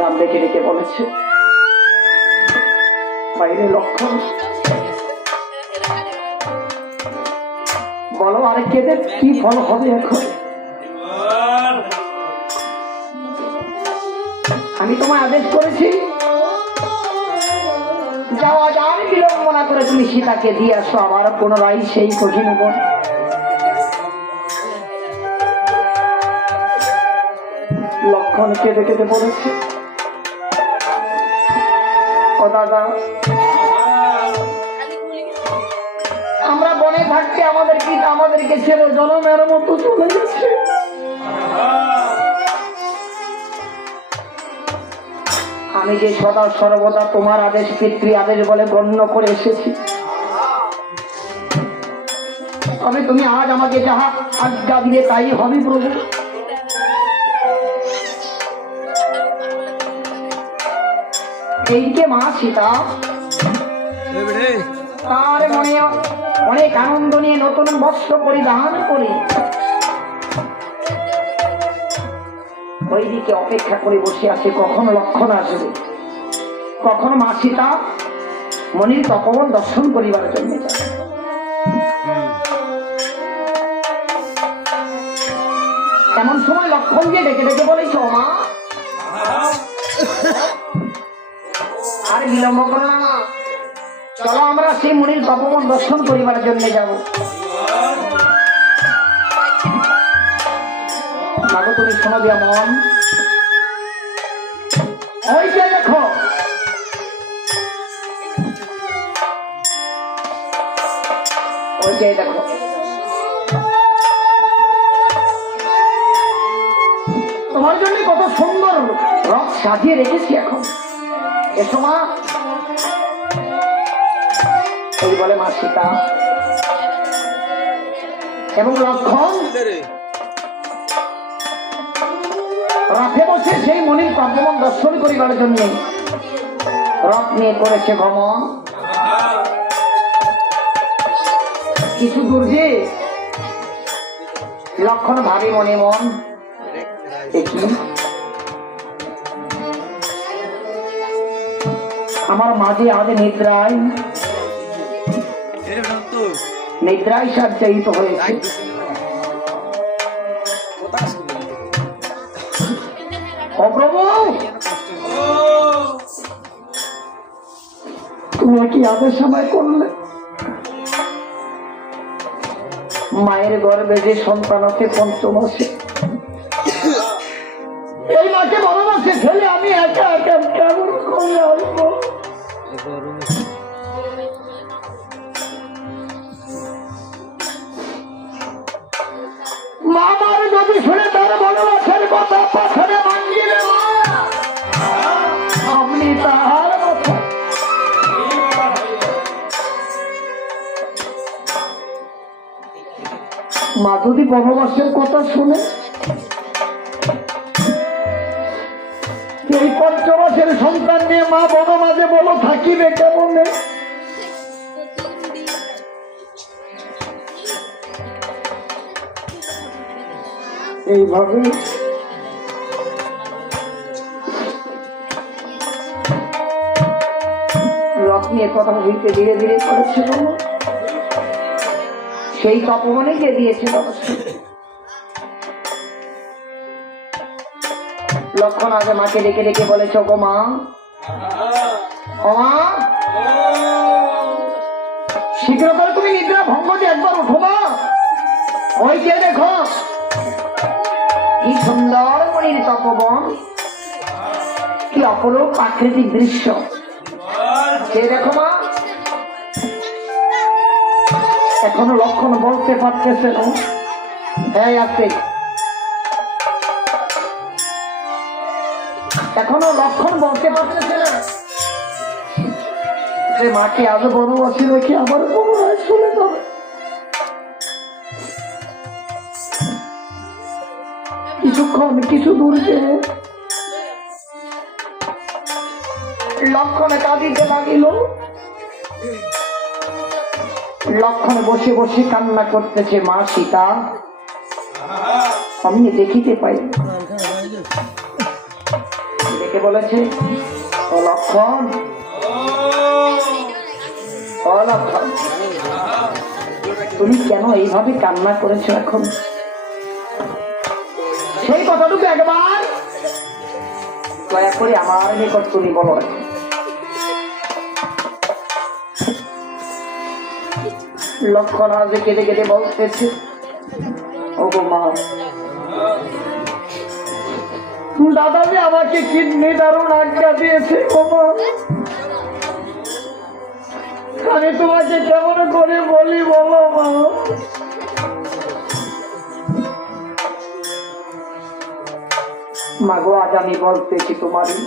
রাম ডেকে ডেকে বলেছে, বাইরে লক্ষণ বলো আরে কেঁদে কি ফল হবে এখন? আমি তোমায় আদেশ করেছি যাওয়া যান বিলম্বনা করে তুমি সীতাকে দিয়ে আসো, আবার পুনরায় সেই কঠিন বন। লক্ষণ কেঁদে কেঁদে বলেছে, ও দাদা আমরা বনে থাকতে আমাদের পিতা আমাদেরকে ছেড়ে জনমের মতো চলে গেছে। আমি যে সদা সর্বদা তোমার আদেশ পিতৃ আদেশ বলে গণ্য করে এসেছি, তবে তুমি আজ আমাকে যাহা আজ্ঞা দিলে তাই হবে প্রভু। এইদিকে মা সীতা তার মনে অনেক আনন্দ নিয়ে নতুন বস্ত্র পরিধান করে ওইদিকে অপেক্ষা করে বসে আছে কখন লক্ষণ আসবে, কখন মা সীতা মনির তপবন দর্শন করিবার জন্য। এমন সময় লক্ষণ গিয়ে ডেকে ডেকে বলেছ, মা আর বিলম্ব করো না মা, চলো আমরা সেই মনির তপবন দর্শন করিবার জন্য যাব। মাগো তুমি শোনো দিয়া মন, ওই যে দেখো ওই যে দেখো তোমার জন্য কত সুন্দর রথ সাজিয়ে রেখেছি, এখন এসো মা। এই বলে মা সীতা এবং লক্ষণ রথে বসে সেই মনির তপবন দর্শন করিবার জন্য রথ নিয়ে করেছে ভ্রমণ। কিছু দূর যে লক্ষণ ভাবি মনে মন, আমার মাঝে আজ নিদ্রায় সজ্জায়িত হয়েছে। ও প্রভু তুমি কি আদেশ সময় করলে? মায়ের গর্ভে যে সন্তান আছে পঞ্চমাসে, এই মাকে বড় মাসে ছেলে আমি একা একা কেমন করে আসবো? মামার যদি শুনে তার বনবাসের কথা পাথরে ভাঙিলে আপনি তাহার কথা মা যদি বনবাসের কথা শুনে এই পঞ্চমাসের সন্তান নিয়ে মা বনমাঝে বলো থাকিবে কেমন? এইভাবে রথ নিয়ে কথা হইতে ধীরে ধীরে করেছিল, সেই তপবনে গিয়ে দিয়েছিল। লক্ষণ আগে মাকে ডেকে ডেকে বলেছ, গো মা, ও মা শীঘ্র করে তুমি নিদ্রা ভঙ্গ দিয়ে একবার উঠো মা। ওই যে দেখো কি সুন্দর মনির তপবন, কি অপরূপ প্রাকৃতিক দৃশ্য, সে দেখো মা। এখনো লক্ষণ বলতে পারতেছে না, হ্যাঁ আছে, এখনো লক্ষণ বলতে পারতেছে না যে মাকে আজও বনবাসী রেখে আবার পুনরায় চলে যাবে। কিছুক্ষণ কিছু দূর যে লক্ষণে কাঁদিতে লাগিল। লক্ষণ বসে বসে কান্না করতেছে, মা সীতা আমি দেখিতে পাই বলেছে, ও লক্ষণ, ও লক্ষণ, তুমি কেন এইভাবে কান্না করেছো এখন? সেই কথাটুকু একবার দয়া করে আমার নিকট তুমি বলো। লক্ষণ আজ কেঁদে কেঁদে বলতেছে, ও গো মা, দাদা যে আমাকে কিডনি দারুণ আজ্ঞা দিয়েছে, ও মা, আমি তোমাকে কেমন করে বলি বলো মা। মাগো আজ আমি বলতেছি তোমারই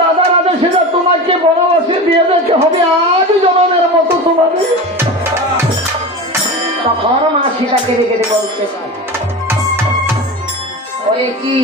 দাদার আদেশে তোমাকে বনবাসে দিয়ে যেতে হবে আজ জনমের মতো তোমাদের। তখন মা সীতা কেঁদে কেঁদে বলতে, ওরে কি